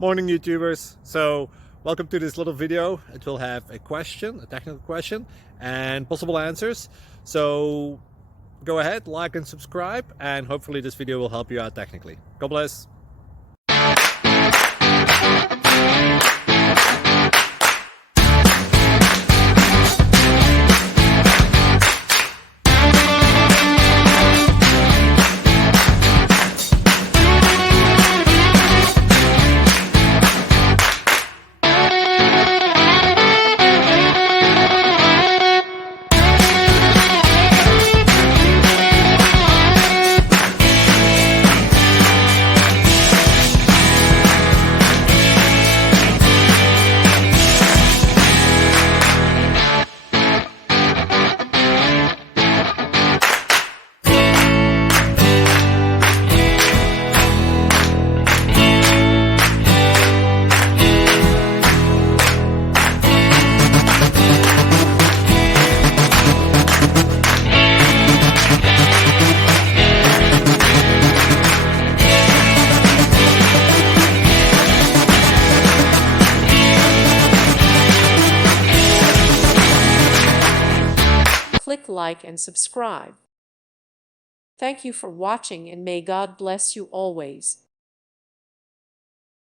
Morning YouTubers. So welcome to this little video. It will have a question, a technical question, and possible answers. So go ahead, like and subscribe, and hopefully this video will help you out technically. God bless. Click like and subscribe. Thank you for watching and may God bless you always.